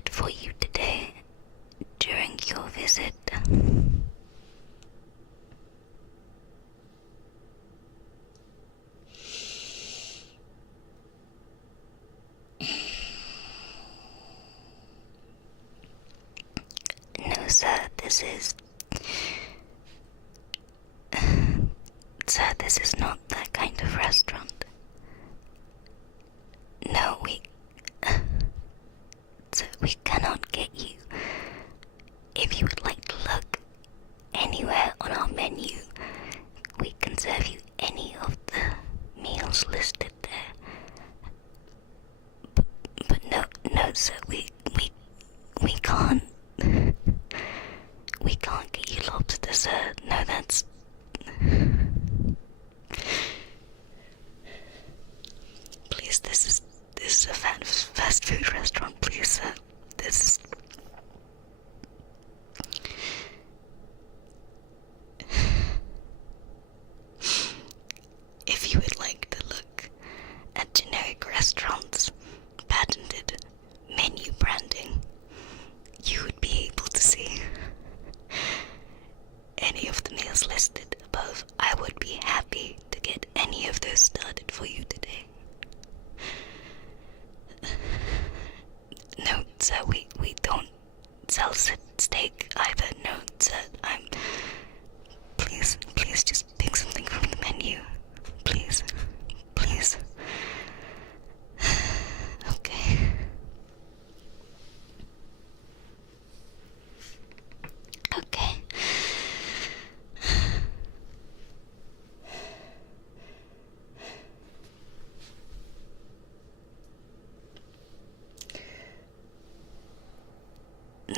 started for you today during your visit? No, sir, this is not that kind of restaurant. No, we cannot get you. If you would like to look anywhere on our menu, we can serve you any of the meals listed there. But no, sir, we can't. We can't get you lobster, sir. No, that's... Please, this is a fast food restaurant, please, sir. This is... If you would like to look at generic restaurants, patented menu branding, you would be able to see any of the meals listed above. I would be happy to get any of those started for you today. No, sir, we don't sell steak either. No, sir, Please just pick something from the menu. Please. Okay.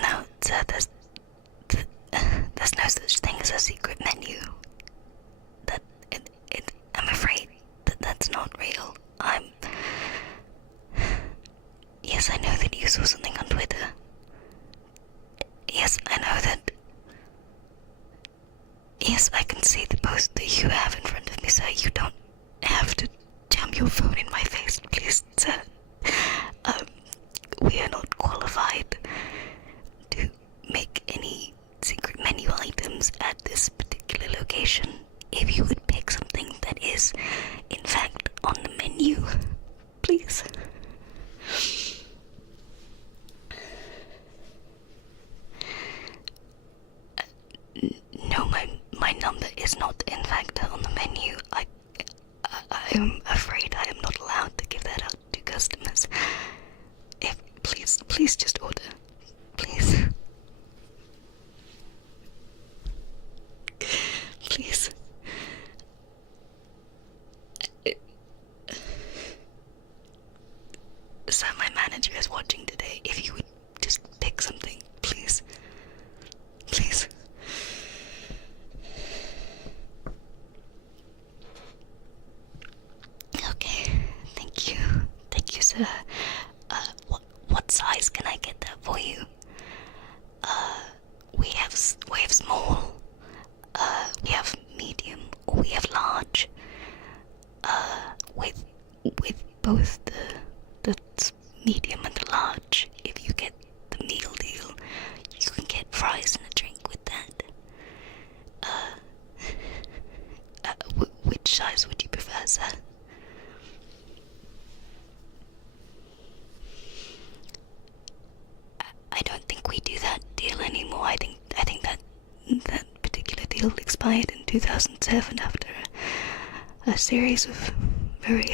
No, sir, there's no such thing as a secret menu. I'm afraid that's not real. Yes, I know that you saw something on Twitter. Yes, I know that. Yes, I can see the post that you have in front of me, sir. You don't have to jam your phone in my face, please, sir. We are not qualified to make any secret menu items at this particular location. If you would pick something that is, in fact, on the menu, please. No, my number is not, in fact, on the menu. I am afraid I am not allowed to give that out to customers. Please just order. Please. Please. Sir, my manager is watching today. If you would just pick something, please. Please. Okay, thank you, sir. What size can I get that for you? We have small, we have medium, or we have large. With both the medium and the large. If you get the meal deal, you can get fries and a drink with that. Which size would you prefer, sir? I don't think we do that deal anymore. I think that particular deal expired in 2007 after a series of very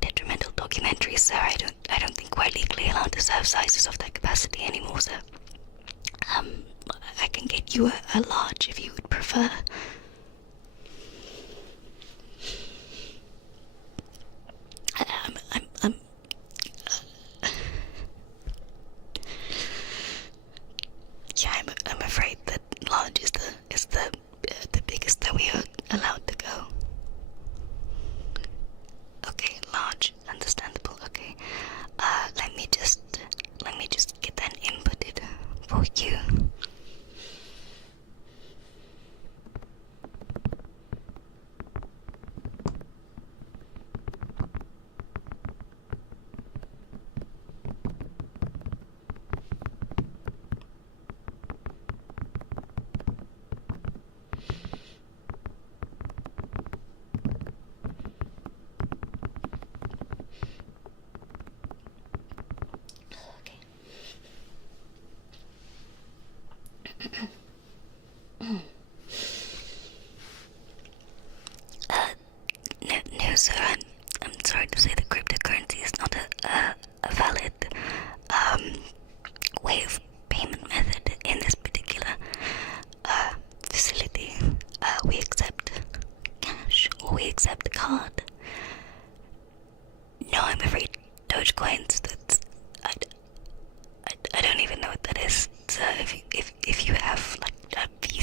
detrimental documentaries, sir. I don't think we're legally allowed to serve sizes of that capacity anymore, sir. I can get you a large if you would prefer. I'm afraid that large is the biggest that we are allowed to go. Okay, large, understandable. Okay, let me just get that inputted for you.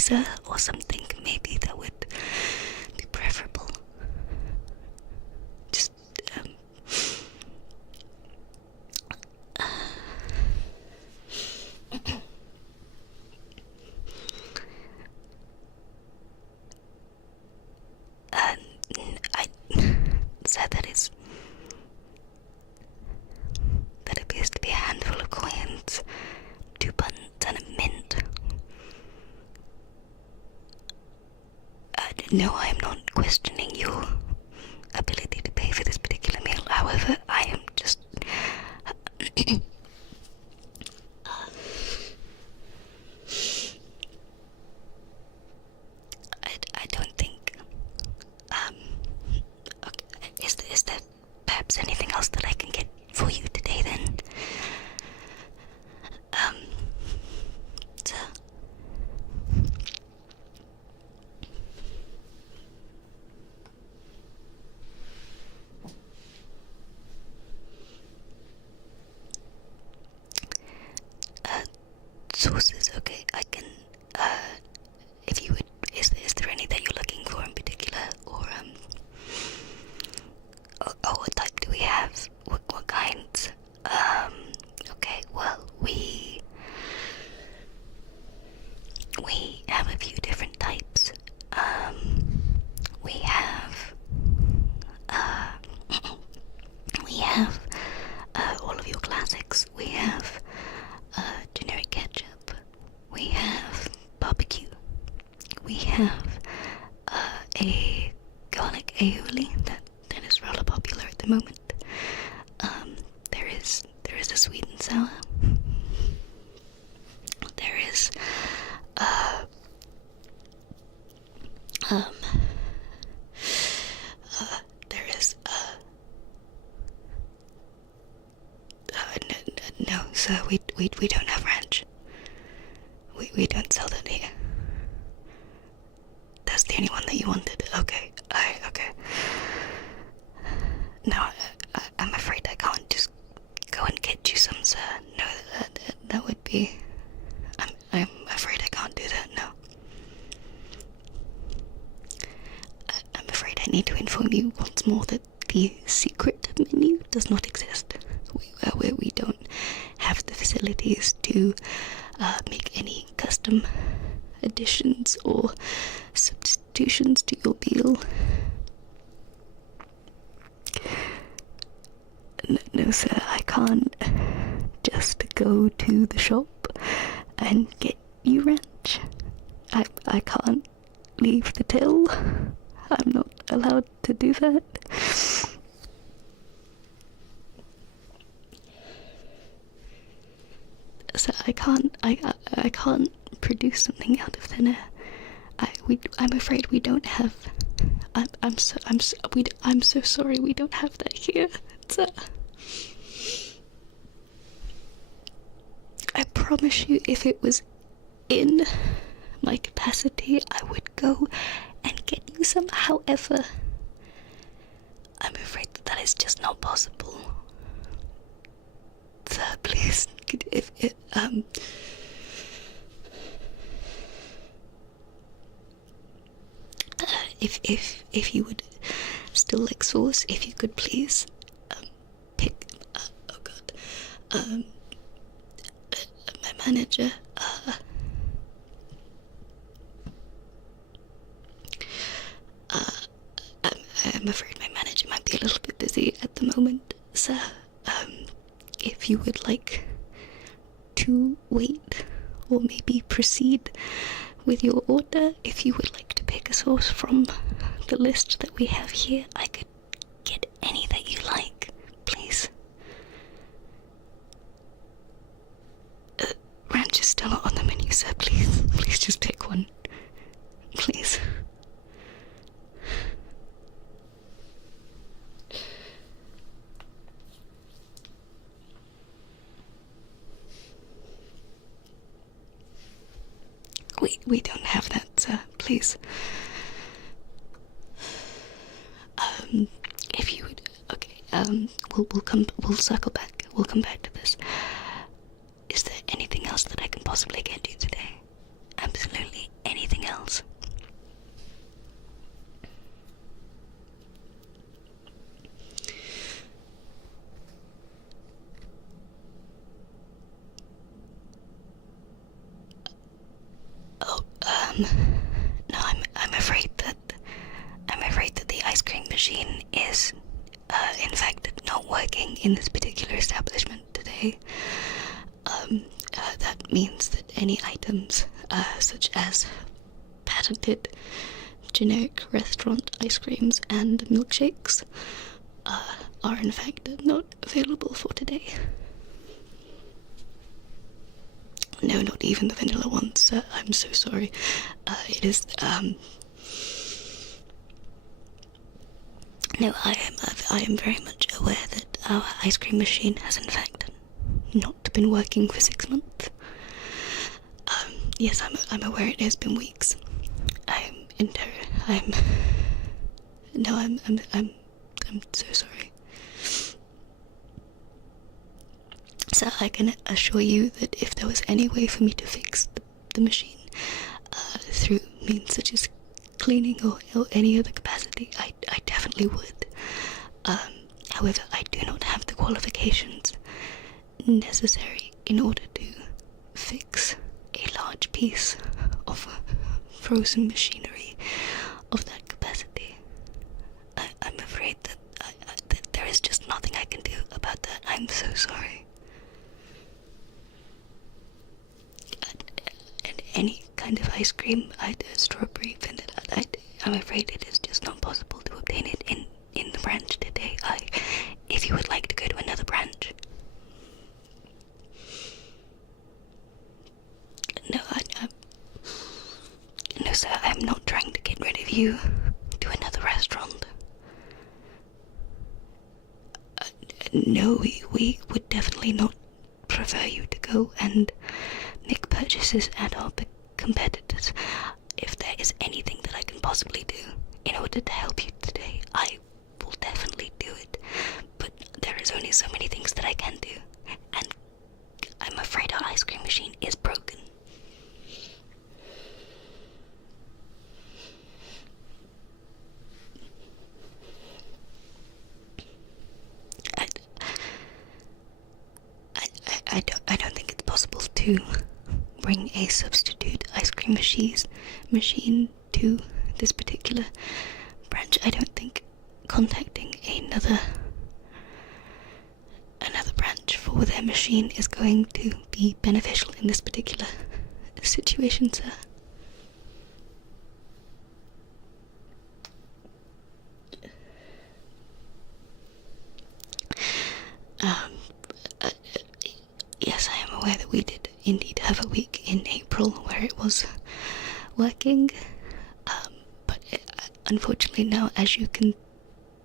freezer or something, maybe that would be preferable. Just, that appears to be a handful of coins, 2 buttons and a mint. No, I am not questioning your ability to pay for this particular meal. However, I am just I don't think okay, is there perhaps anything else that I can get for you today then? So sources, okay, I can, if you would, is there any that you're looking for in particular, or, what type do we have, what kinds? Okay, well, we have a few different types. We have all of your classics. We have generic ketchup, we have barbecue, we have a garlic aioli that is rather popular at the moment. There is a sweet and sour. There is no, sir, we don't have ranch. We don't sell that here. That's the only one that you wanted. Okay, okay. No, I'm afraid I can't just go and get you some, sir. No, that would be. I'm afraid I can't do that. No. I'm afraid I need to inform you once more that the secret menu does not exist. We don't have the facilities to make any custom additions or substitutions to your meal. No, sir, I can't just go to the shop and get you ranch. I can't leave the till. I'm not allowed to do that. So I can't produce something out of thin air. I'm afraid we don't have. I'm so sorry. We don't have that here. I promise you, if it was in my capacity, I would go and get you some. However, I'm afraid that is just not possible. Sir, please, if you would still like sauce, if you could please pick. Oh God. My manager. I'm afraid my manager might be a little bit busy at the moment, sir. If you would like to wait or maybe proceed with your order, if you would like to pick a sauce from the list that we have here, I could get any that you like, please. Ranch is still not on the menu, sir. Please just pick one. Please. We don't have that, sir. Please. If you would, okay. We'll circle back. We'll come back to this. Is there anything else that I can possibly get you today? Absolutely anything anything else. Oh, no, I'm afraid that the ice cream machine is, in fact, not working in this particular establishment today. That means that any items, such as patented generic restaurant ice creams and milkshakes, are in fact not available for today. No, not even the vanilla ones. I'm so sorry. It is, no, I am very much aware that our ice cream machine has in fact not been working for 6 months. Yes, I'm aware it has been weeks. I'm so sorry. So I can assure you that if there was any way for me to fix the machine, through means such as cleaning or any other capacity, I definitely would. However, I do not have the qualifications necessary in order to fix a large piece of frozen machinery of that capacity. I'm afraid that, that there is just nothing I can do about that. I'm so sorry. And any kind of ice cream, strawberry, vanilla, I'm afraid it is just not possible to obtain it in the branch today. If you would like to go to another branch. No, sir, I'm not trying to get rid of you to another restaurant. No, we would definitely not prefer you to go and make purchases at our competitors. If there is anything that I can possibly do in order to help you today, I will definitely do it. But there is only so many things that I can do, and I'm afraid our ice cream machine is broken. I don't think it's possible to bring a substitute ice cream machine to this particular branch. I don't think contacting another branch for their machine is going to be beneficial in this particular situation, sir. Yes, I am aware that we did indeed have a week in April where it was working, but unfortunately now, as you can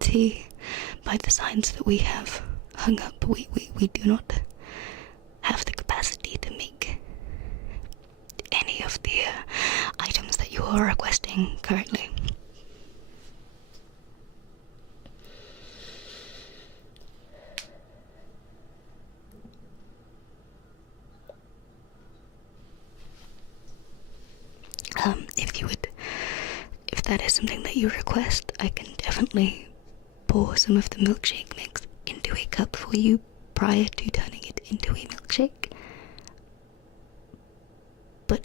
see by the signs that we have hung up, we do not have the capacity to make any of the items that you are requesting currently. If that is something that you request, I can definitely pour some of the milkshake mix into a cup for you prior to turning it into a milkshake. But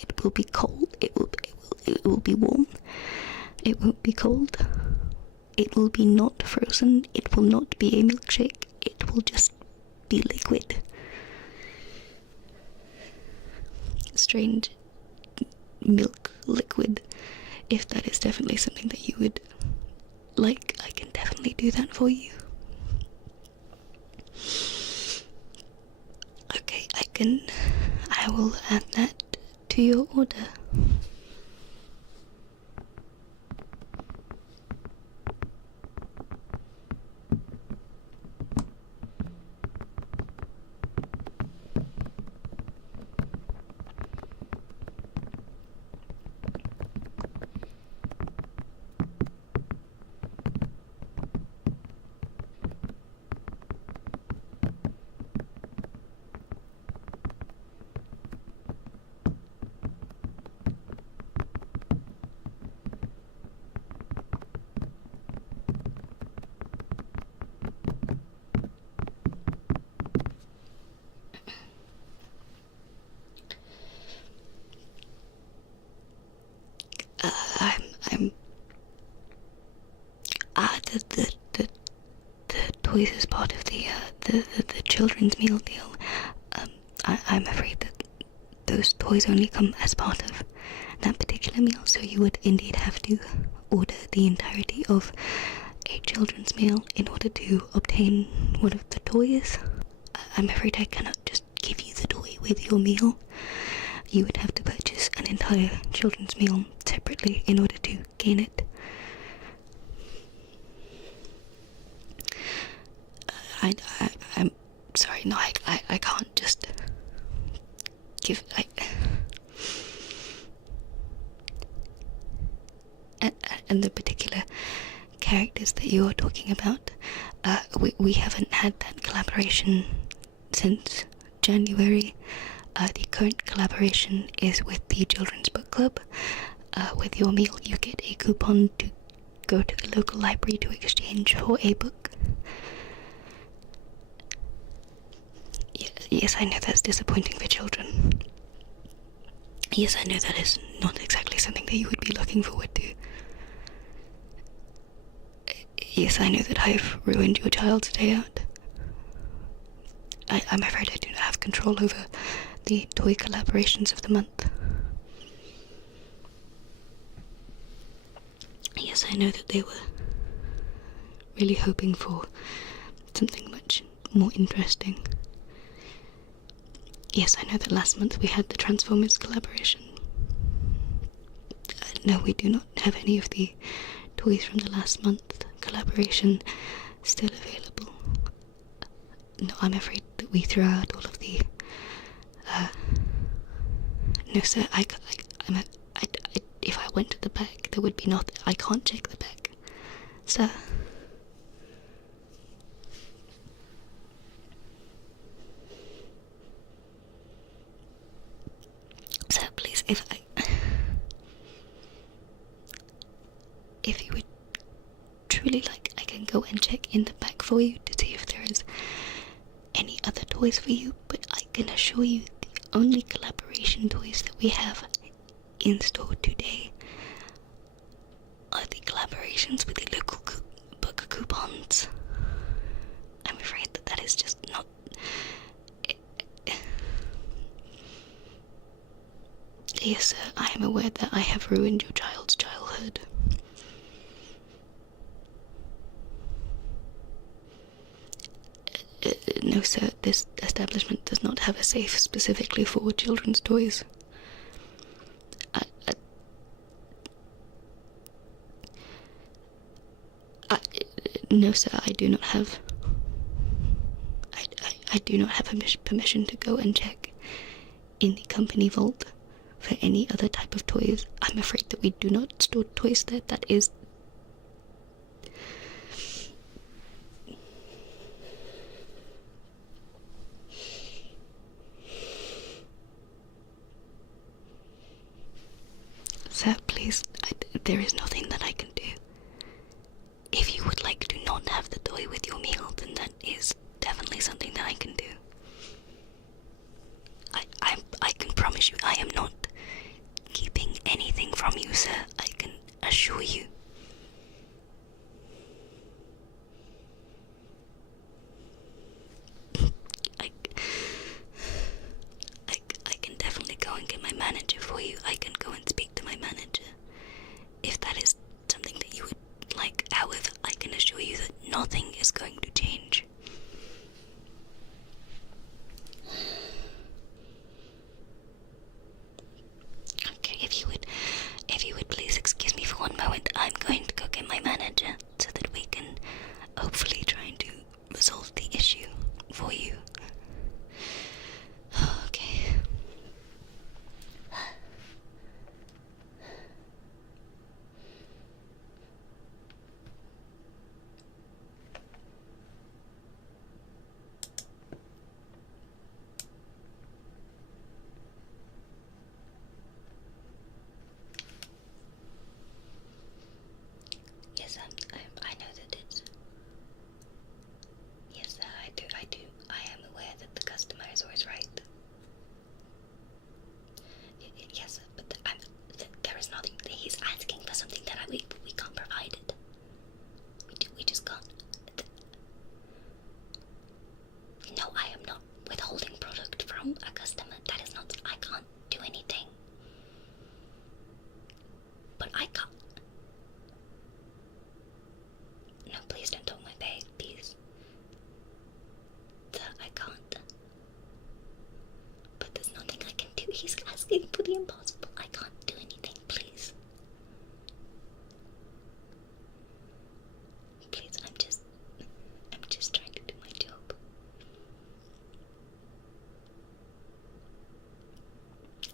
it will be cold. It will be warm. It won't be cold. It will be not frozen. It will not be a milkshake. It will just be liquid. Strange milk liquid. If that is definitely something that you would like, I can definitely do that for you. Okay, I will add that to your order. children's meal deal, I'm afraid that those toys only come as part of that particular meal, so you would indeed have to order the entirety of a children's meal in order to obtain one of the toys. I'm afraid I cannot just give you the toy with your meal. You would have to purchase an entire children's meal separately in order to gain it. I'm sorry, no, I can't just give, and the particular characters that you are talking about, we haven't had that collaboration since January. The current collaboration is with the Children's Book Club. With your meal, you get a coupon to go to the local library to exchange for a book. Yes, I know that's disappointing for children. Yes, I know that is not exactly something that you would be looking forward to. Yes, I know that I've ruined your child's day out. I'm afraid I do not have control over the toy collaborations of the month. Yes, I know that they were really hoping for something much more interesting. Yes, I know that last month we had the Transformers collaboration. No, we do not have any of the toys from the last month collaboration still available. No, I'm afraid that we threw out all of the, no sir, if I went to the back, there would be nothing. I can't check the back, sir. Sir, please, if you would truly like, I can go and check in the back for you to see if there is any other toys for you, but I can assure you the only collaboration toys that we have in store today are the collaborations with the local book coupons. I'm afraid that that is just not... Yes, sir, I am aware that I have ruined your child's childhood. No, sir, this establishment does not have a safe specifically for children's toys. No, sir, I do not have... I do not have permission to go and check in the company vault for any other type of toys. I'm afraid that we do not store toys there. That is... Sir, please, there is nothing that I can do. If you would like to not have the toy with your meal, then that is definitely something that I can do. I can promise you I am not keeping anything from you, sir. I can assure you. I can definitely go and get my manager for you. I can go and speak to my manager if that is something that you would like. However, I can assure you that nothing is going to change. Okay, if you would please excuse me for one moment, I'm going to go get my manager so that we can hopefully try to resolve the issue for you. Okay. he's asking for the impossible. I can't do anything, please. Please, I'm just trying to do my job.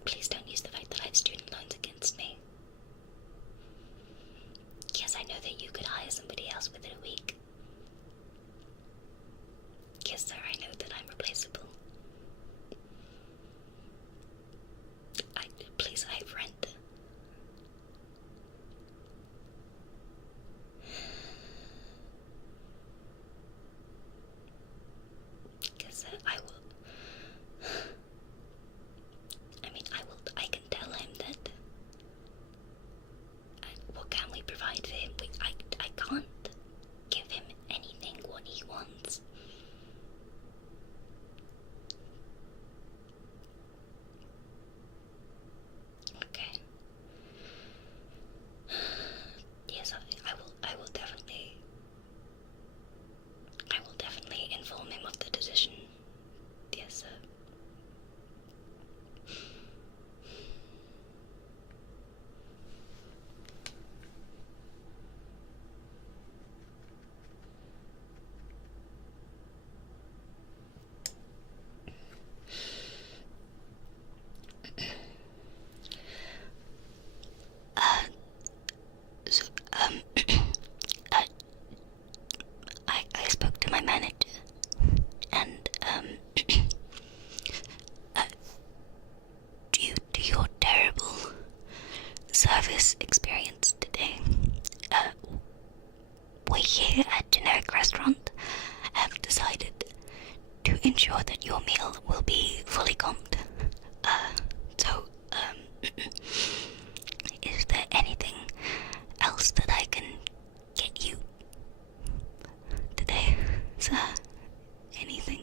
Please don't use the fact that I have student loans against me. Yes, I know that you could hire somebody else within a week. Yes, sir, I know that I'm replaceable. Please, I have rent. Yes, sir, I will. I can tell him that. What can we provide for him? I can't give him anything what he wants. Okay. Yes, I will definitely inform him of the decision. Yes, sir. I spoke to my manager, and due to your terrible service experience today, we here at Generic Restaurant have decided to ensure that your meal will be fully comped. Is there anything else that I can get you today, sir? Anything?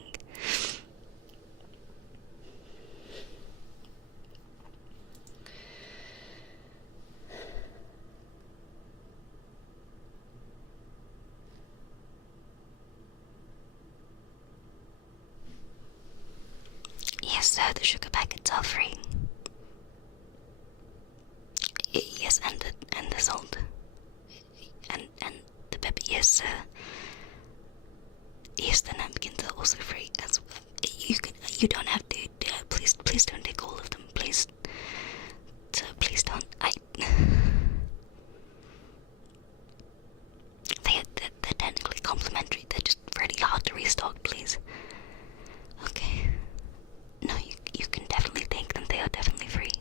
Yes, sir, the sugar packets are free. Yes, and the salt. And the pepper, yes, sir. Yes, the napkins are also free as well. You don't have to, please don't take all of them, please. Sir, please don't, they're technically complimentary, they're just really hard to restock, please. Okay. No, you can definitely take them, they are definitely free.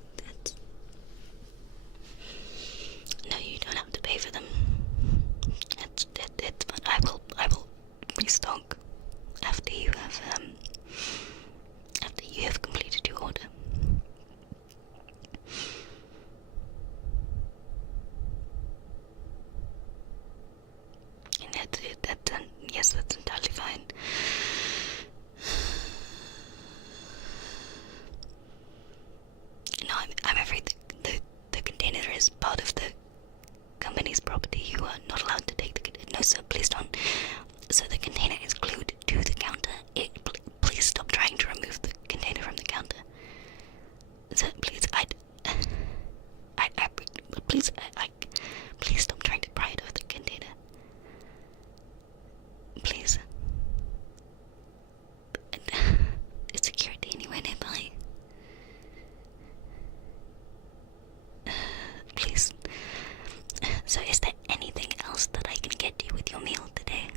No, you don't have to pay for them. It's fun. I will restock after you have completed your order. And yes, that's entirely fine. No, I'm afraid the container is part of the company's property. You are not allowed to take the container. No, sir, please don't. So the container is glued to the counter. Please stop trying to remove the container from the counter. Sir, please, please stop trying to pry it off the container. Please. Is security anywhere nearby? Please. So is there anything else that I can get you with your meal today?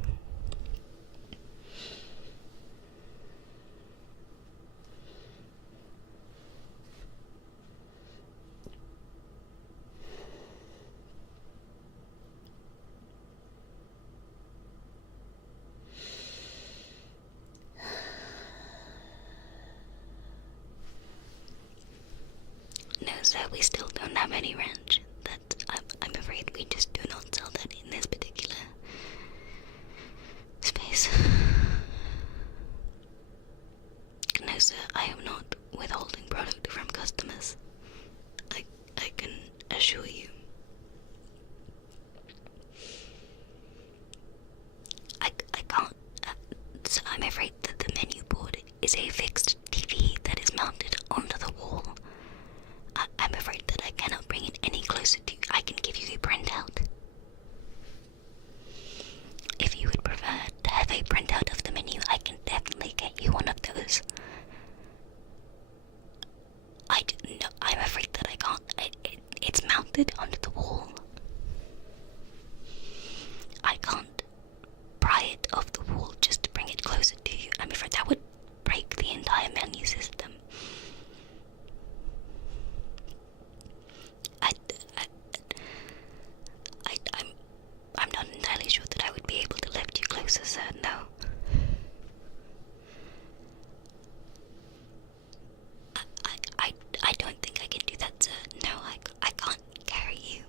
No, sir, we still don't have any ranch. I'm afraid we just do not sell that in this particular space. No, sir, I am not withholding product from customers. I can assure you. I can't. So I'm afraid that the menu board is a fixed TV that is mounted onto the wall cannot bring it any closer to. I can give you a printout. If you would prefer to have a printout of the menu, I can definitely get you one of those. I'm afraid that I can't. It's mounted onto the wall. I can't pry it off the wall just to bring it closer to you. I'm afraid that would break the entire menu system. I'm not entirely sure that I would be able to lift you closer, sir. No. I don't think I can do that, sir. No, I can't carry you.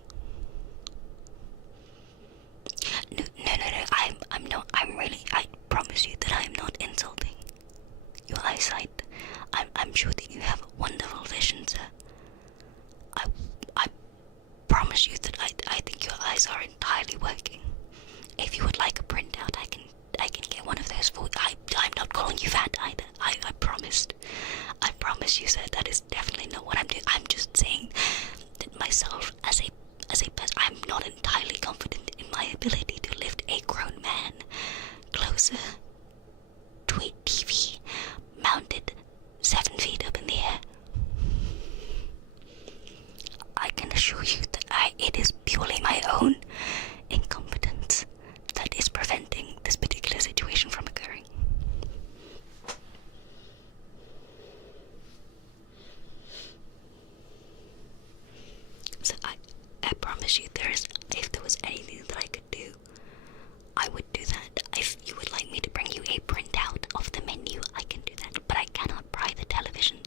No. I'm not. I promise you that I'm not insulting your eyesight. I'm sure that you have wonderful vision, sir. I promise you that I think your eyes are entirely working. If you would like a printout, I can get one of those for you. I'm not calling you fat either. I promised. I promise you, sir, that is definitely not what I'm doing. I'm just saying that myself, as a person, I'm not entirely confident in my ability to lift a grown man closer to a TV mounted 7 feet up in the air. I can assure you that it is purely my own incompetence that is preventing this particular situation from occurring. So I promise you, if there was anything that I could do, I would do that. If you would like me to bring you a printout of the menu, I can do that. But I cannot pry the television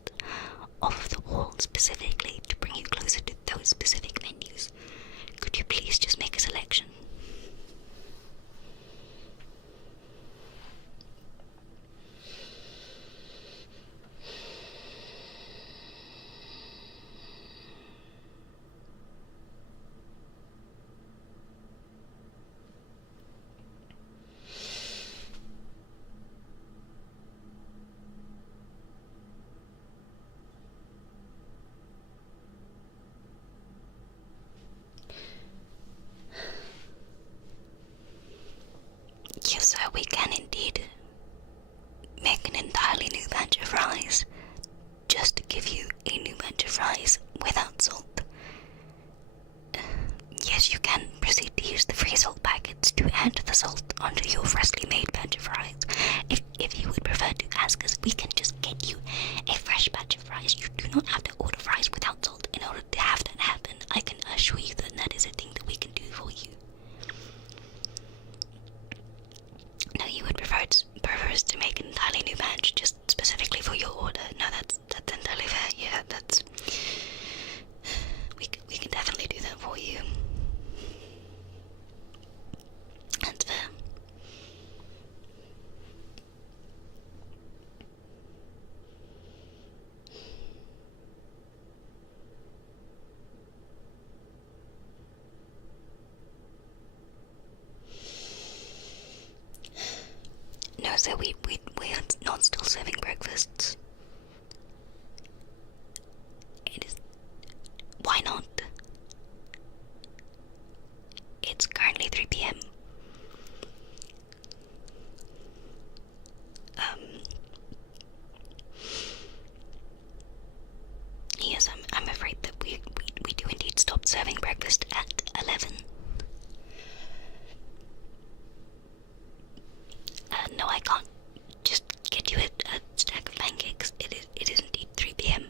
off the wall specifically to bring you closer to those specific menus. Could you please just make a selection? Yes, sir, we can indeed make an entirely new batch of fries, just to give you a new batch of fries without salt. Yes, you can proceed to use the free salt packets to add the salt onto your freshly made batch of fries. If you would prefer to ask us, we can just get you a fresh batch of fries. You do not have to order fries without salt in order to have that happen. I can assure you that that is a thing that we can do for you. No, you would prefer us to make an entirely new batch just specifically for your order. No, that's entirely fair. Yeah, we can definitely do that for you. That's fair. No, so we are not still serving breakfasts. It is. Why not? It's currently 3 p.m. Yes, I'm afraid that we do indeed stop serving breakfast at 11. No, I can't just get you a stack of pancakes. It is indeed 3 p.m.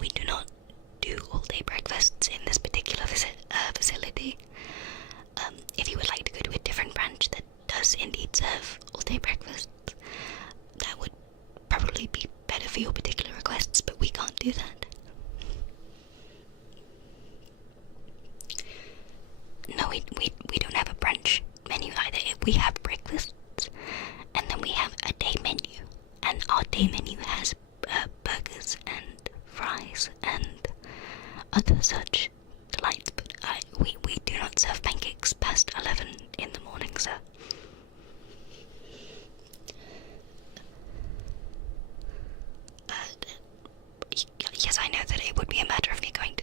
We do not do all-day breakfasts in this particular facility. If you would like to go to a different branch that does indeed serve all-day breakfasts, that would probably be better for your particular requests, but we can't do that. No, we don't have a brunch menu either. We have breakfasts, and then we have a day menu, and our day menu has burgers and fries and other such delights, but we do not serve pancakes past 11 in the morning, sir. Yes, I know that it would be a matter of me going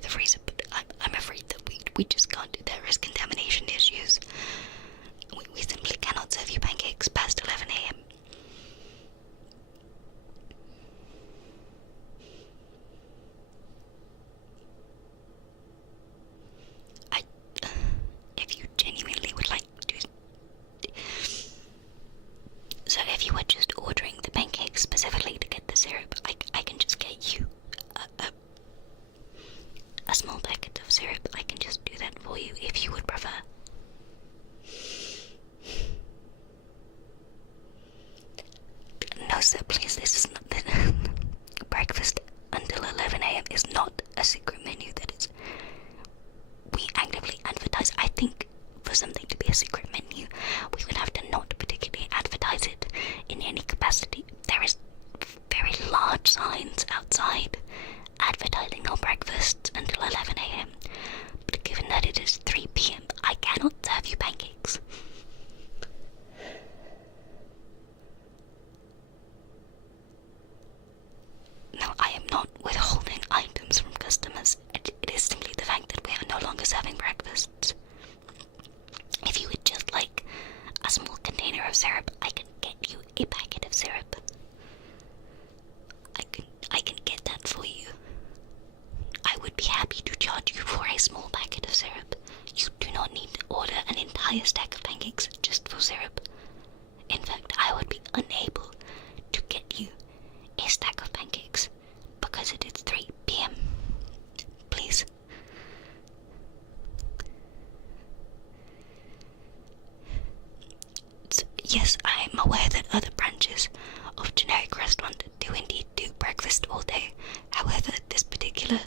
please, this is not breakfast until 11 a.m. is not a secret menu. That is, we actively advertise. I think for something to be a secret menu, we would have to not particularly advertise it in any capacity. There is very large signs outside advertising our breakfasts until 11 a.m. But given that it is 3 p.m, I cannot serve you pancakes. No, I am not withholding items from customers. It is simply the fact that we are no longer serving breakfasts. If you would just like a small container of syrup, I can get you a packet of syrup. I can get that for you. I would be happy to charge you for a small packet of syrup. You do not need to order an entire stack of pancakes just for syrup. In fact, I would be unable to get you a stack of pancakes because it is 3 p.m. Please. Yes, I am aware that other branches of generic restaurant do indeed do breakfast all day. However, this particular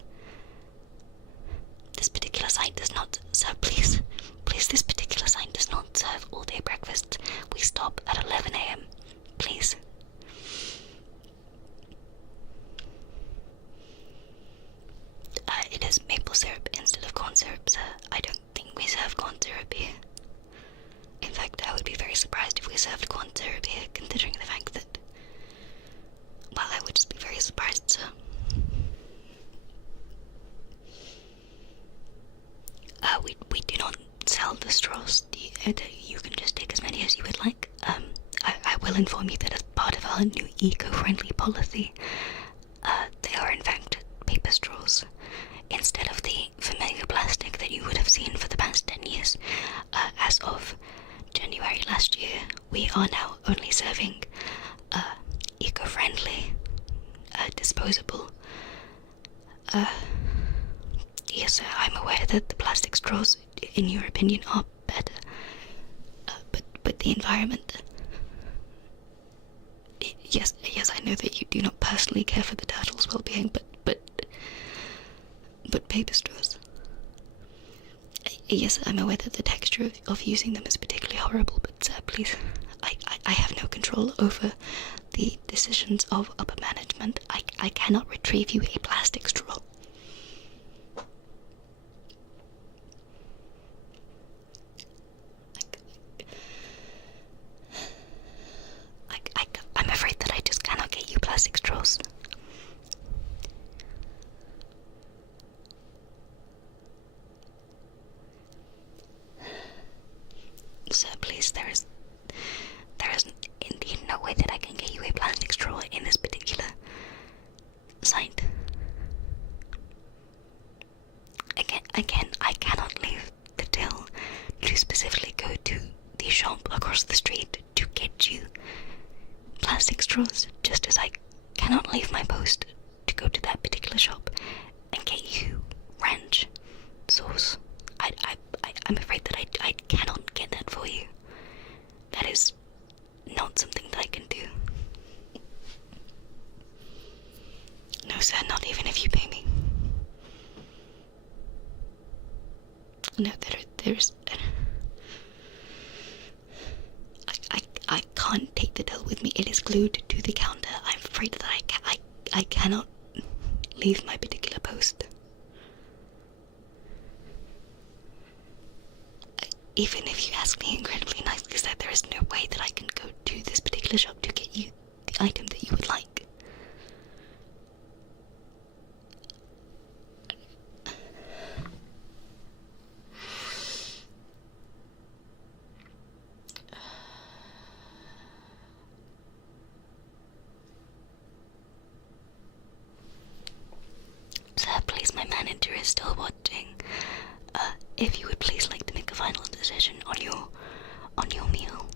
site does not serve, please, this particular site does not serve all day breakfast. We stop at 11 a.m. Please. It is maple syrup instead of corn syrup, sir. I don't think we serve corn syrup here. In fact, I would be very surprised if we served corn syrup here, considering the fact that, well, I would just be very surprised, sir. We do not sell the straws. You can just take as many as you would like. I will inform you that as part of our new eco-friendly policy, they are in fact paper straws instead of the familiar plastic that you would have seen for the past 10 years. As of January last year, we are now only serving eco-friendly, disposable. Yes, sir, I'm aware that the plastic straws, in your opinion, are better, but the environment. Yes, I know that you do not personally care for the turtles' well-being, but paper straws. Yes, I'm aware that the texture of using them is particularly horrible, but sir, please, I have no control over the decisions of upper management. I cannot retrieve you a plastic straw. I'm afraid that I just cannot get you plastic straws. Sir, please, there is indeed no way that I can get you a plastic straw in this particular site. Again, I cannot leave the till to specifically go to the shop across the street to get you plastic straws, just as I cannot leave my post to go to that particular shop and get you ranch sauce. I'm afraid that I cannot get that for you. That is not something that I can do. No, sir, not even if you pay me. No, there's... I can't take the till with me. It is glued to the counter. I'm afraid that I cannot leave my particular post. Even if you ask me incredibly nicely, sir, there is no way that I can go to this particular shop to get you the item that you would like. Sir, please, my manager is still watching. If you would please like to make a final decision on your meal.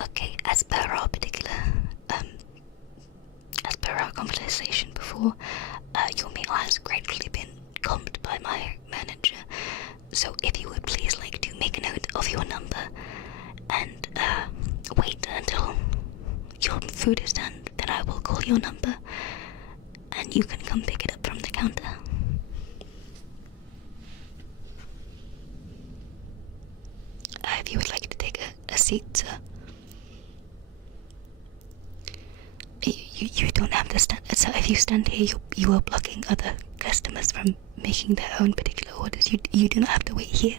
Okay, as per our conversation before, your meal has great So if you would please like to make a note of your number and wait until your food is done, then I will call your number and you can come pick it up from the counter. If you would like to take a seat, sir. You don't have to stand. So if you stand here, you are blocking other customers from making their own particular orders. You do not have to wait here.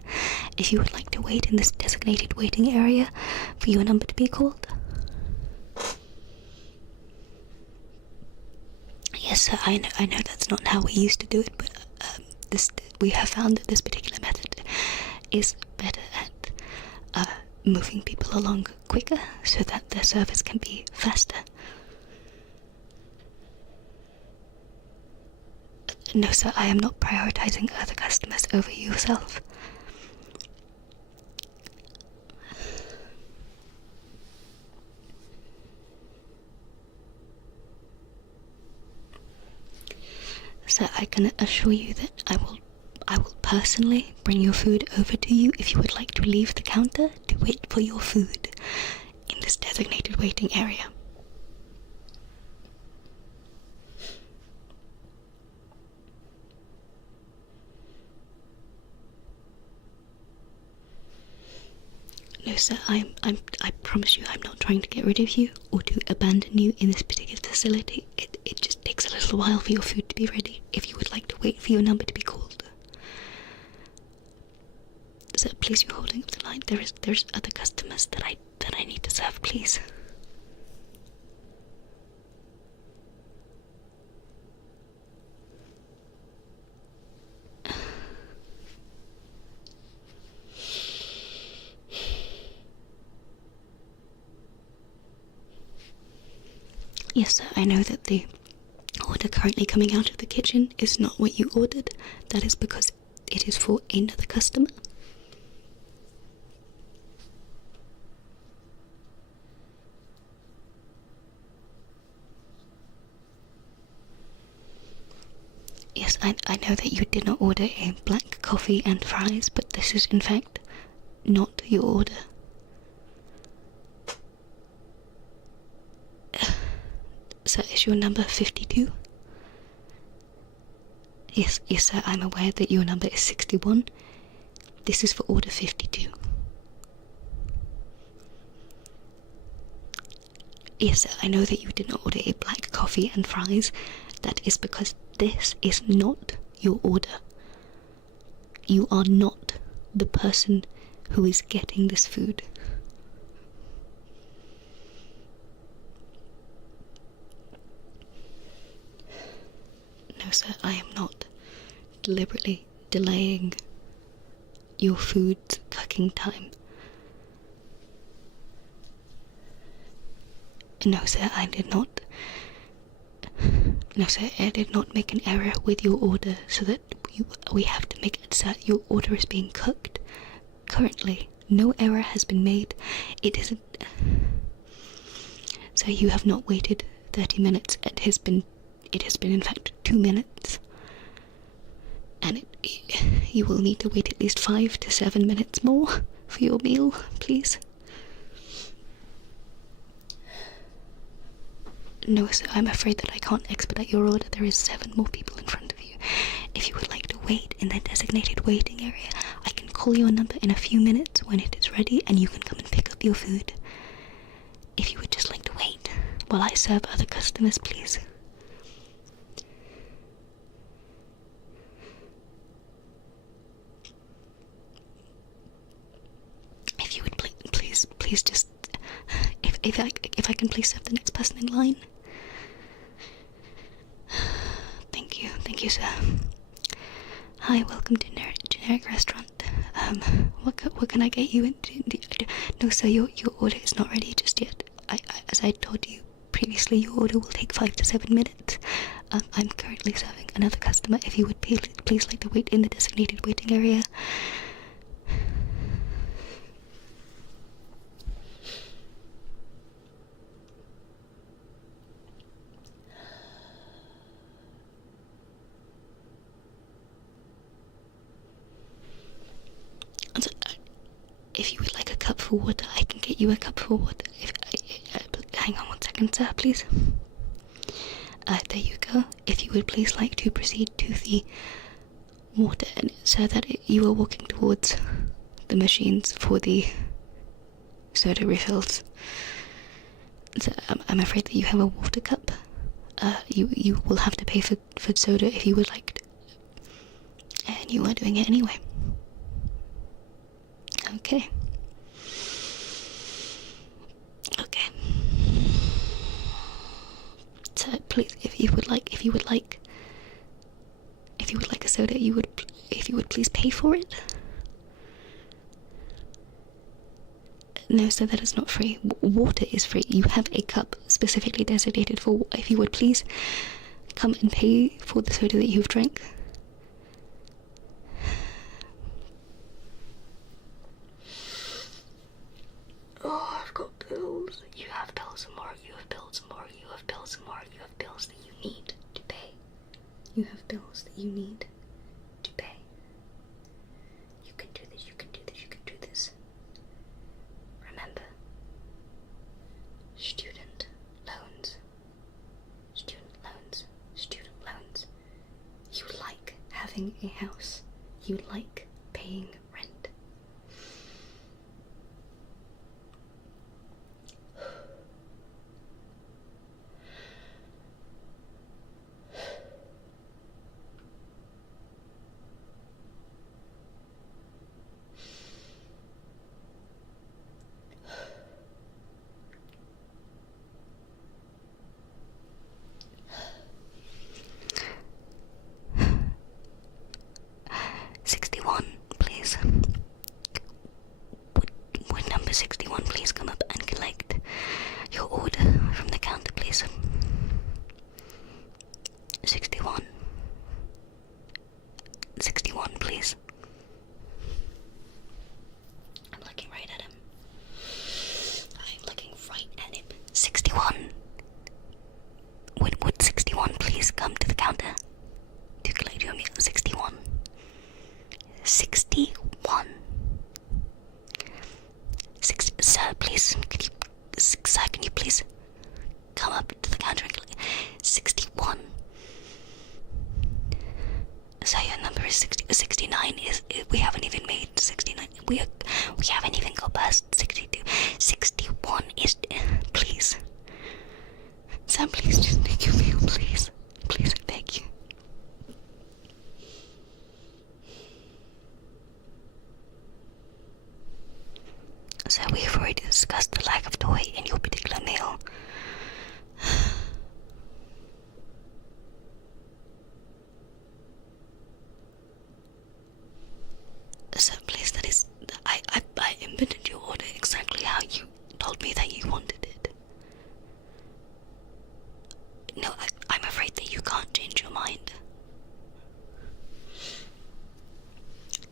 If you would like to wait in this designated waiting area for your number to be called. Yes, sir, I know that's not how we used to do it, but we have found that this particular method is better at moving people along quicker so that their service can be faster. No, sir, I am not prioritizing other customers over yourself. Sir, I can assure you that I will personally bring your food over to you if you would like to leave the counter to wait for your food in this designated waiting area. No, sir, I promise you I'm not trying to get rid of you or to abandon you in this particular facility. It just takes a little while for your food to be ready if you would like to wait for your number to be called. Sir, please, you're holding up the line. There's other customers that I need to serve, please. Yes, sir, I know that the order currently coming out of the kitchen is not what you ordered. That is because it is for another customer. Yes, I know that you did not order a black coffee and fries, but this is in fact not your order. Sir, is your number 52? Yes, sir, I'm aware that your number is 61. This is for order 52. Yes, sir, I know that you did not order a black coffee and fries. That is because this is not your order. You are not the person who is getting this food. No, sir, I am not deliberately delaying your food's cooking time. No, sir, I did not. No, sir, I did not make an error with your order so that we have to make it so that your order is being cooked. Currently, no error has been made. It isn't. So you have not waited 30 minutes. It has been in fact 2 minutes. And you will need to wait at least 5 to 7 minutes more for your meal, please. No, sir, I'm afraid that I can't expedite your order. There is 7 more people in front of you. If you would like to wait in the designated waiting area, I can call your number in a few minutes when it is ready and you can come and pick up your food. If you would just like to wait while I serve other customers, please. If you would please just, if I can please serve the next person in line. Thank you, sir. Hi, welcome to Generic Restaurant. What can I get you into? No, sir, your order is not ready just yet. As I told you previously, your order will take 5 to 7 minutes. I'm currently serving another customer. If you would please like to wait in the designated waiting area. for water. I can get you a cup for water. Hang on 1 second, sir, please. There you go. If you would please like to proceed to the water, and so that you are walking towards the machines for the soda refills. So, I'm afraid that you have a water cup. You will have to pay for soda if you would like to. And you are doing it anyway. Okay. Okay. So please, if you would like a soda, if you would please pay for it. No, so that is not free. Water is free. You have a cup specifically designated for. If you would please come and pay for the soda that you've drank. Oh, I've got bills. You have bills, Amora. You have bills, Amora. You have bills, Amora. You have bills that you need to pay. You have bills that you need to pay. You can do this. You can do this. You can do this. Remember, student loans. Student loans. Student loans. You like having a house. You like paying rent. Would number 61 please come up and collect your order from the counter, please? 61. 61, please. I'm looking right at him. I'm looking right at him. 61. Would 61 please come to the counter to collect your meal? 61. 61. Sir, please, can you please come up to the counter and collect 61. So your number is 69. We haven't even made 69. We haven't even got past 62. 61 is, please. Sir, please just take your meal, please. Please, I beg you. So we've already discussed the lack of toy in your particular meal. So please, that is, I invented your order exactly how you told me that you wanted it. No, I'm afraid that you can't change your mind.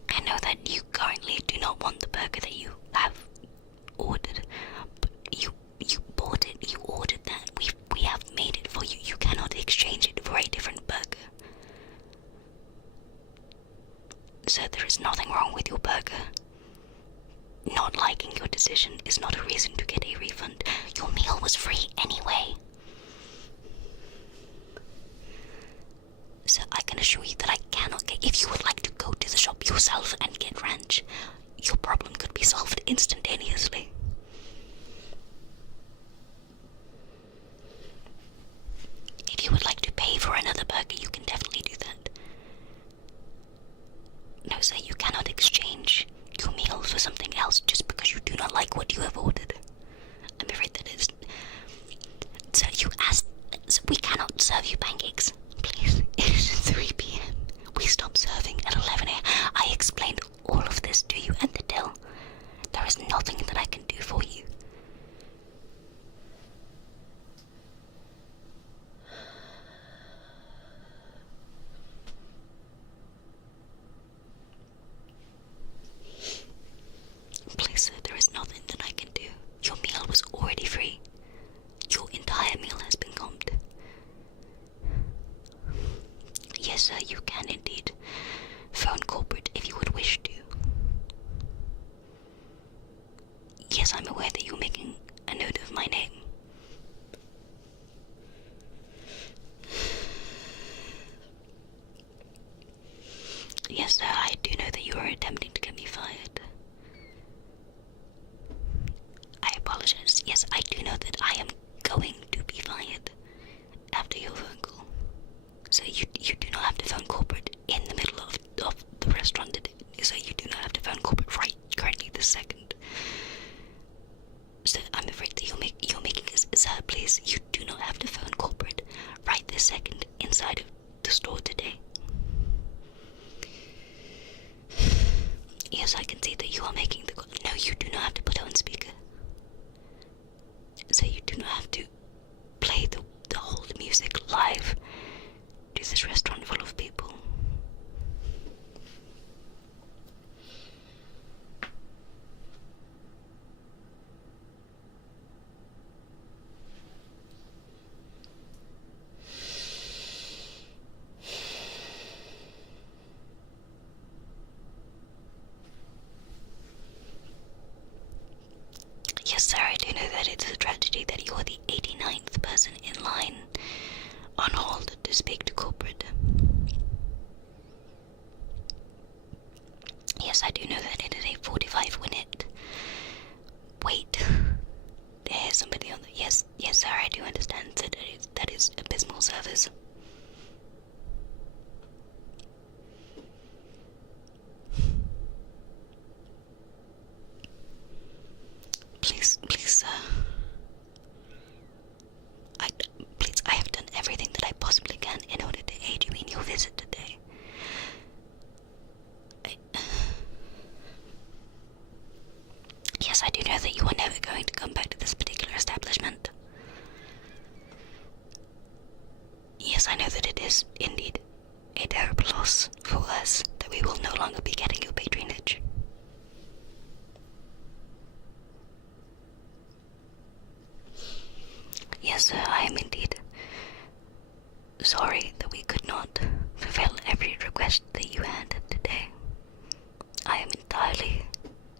I know that you currently do not want the burger that you have ordered, but you bought it, you ordered that, we have made it for you. You cannot exchange it for a different burger. So there is nothing wrong with your burger. Not liking your decision is not a reason to get a refund. Your meal was free anyway. So I can assure you that I cannot get. If you would like to go to the shop yourself and get ranch, your problem could be solved instantaneously. If you would like to pay for another burger, you can definitely do that. No, sir, you cannot exchange your meal for something else just because you do not like what you have ordered. I'm afraid that is. Sir, you asked. We cannot serve you pancakes. Please, it is 3 p.m. We stop serving at 11 a.m. I explained all of this to you at the till. There is nothing that I can do for you. Please, sir, there is nothing that I can do. Your meal was already free. Your entire meal has been comped. Yes, sir, you can indeed phone corporate if you would wish to. Yes, I can see that you are making the call. No, you do not have to put it on speaker. So you do not have to play the whole music live to this restaurant full of people. Yes, sir, I do know that it's a tragedy that you are the 89th person in line on hold to speak to corporate. Yes, I do know that it is a 45-minute wait. There's somebody on the... Yes, sir, I do understand that that is abysmal service. Please, sir. I have done everything that I possibly can in order to aid you in your visit today. Yes, I do know that you are never going to come back to this particular establishment. Yes, I know that it is indeed a terrible loss for us that we will no longer be getting your patronage. Yes, sir, I am indeed sorry that we could not fulfill every request that you had today. I am entirely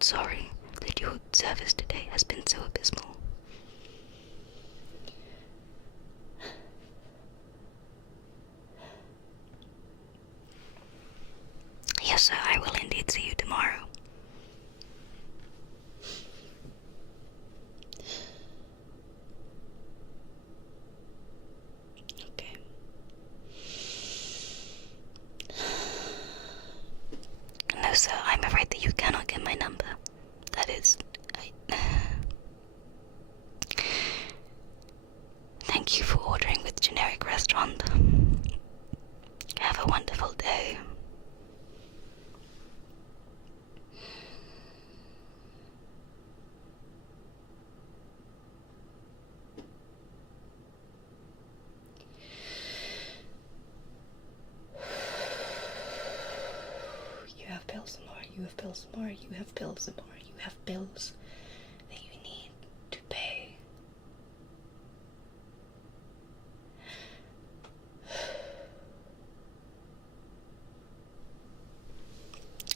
sorry that your service today has been so abysmal. Yes, sir, I will indeed see you tomorrow. Okay. No, sir, I'm afraid that you cannot get my number. That is... Thank you for ordering with Generic Restaurant. Have a wonderful day. You have bills, Amora. You have bills, Amora. You have bills, Amora. You have bills that you need to pay.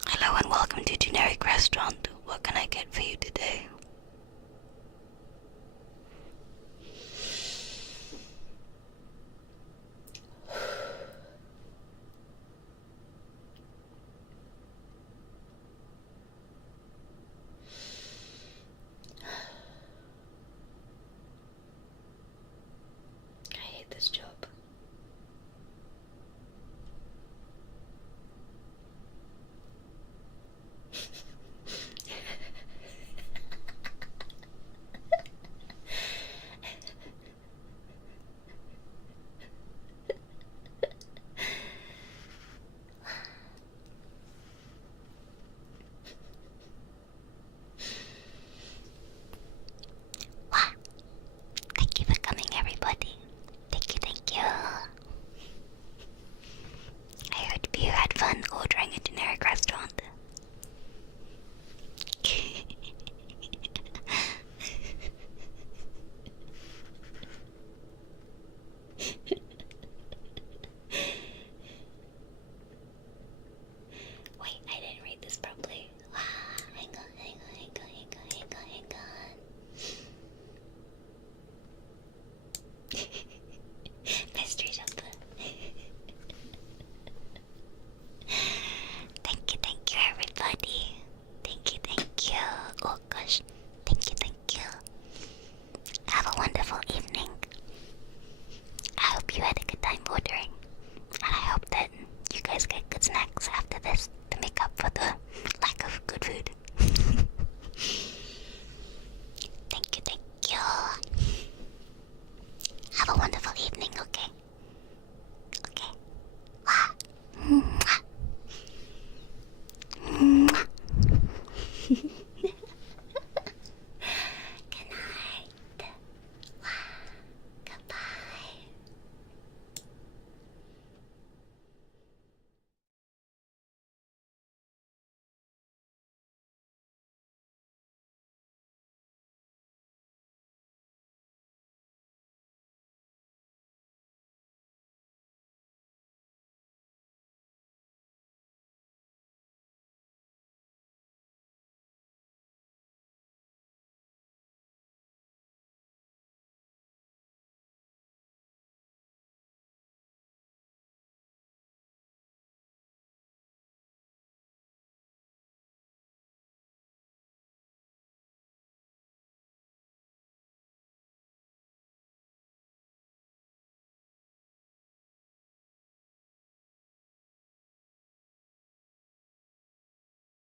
Hello and welcome to Generic Restaurant. What can I get for you today?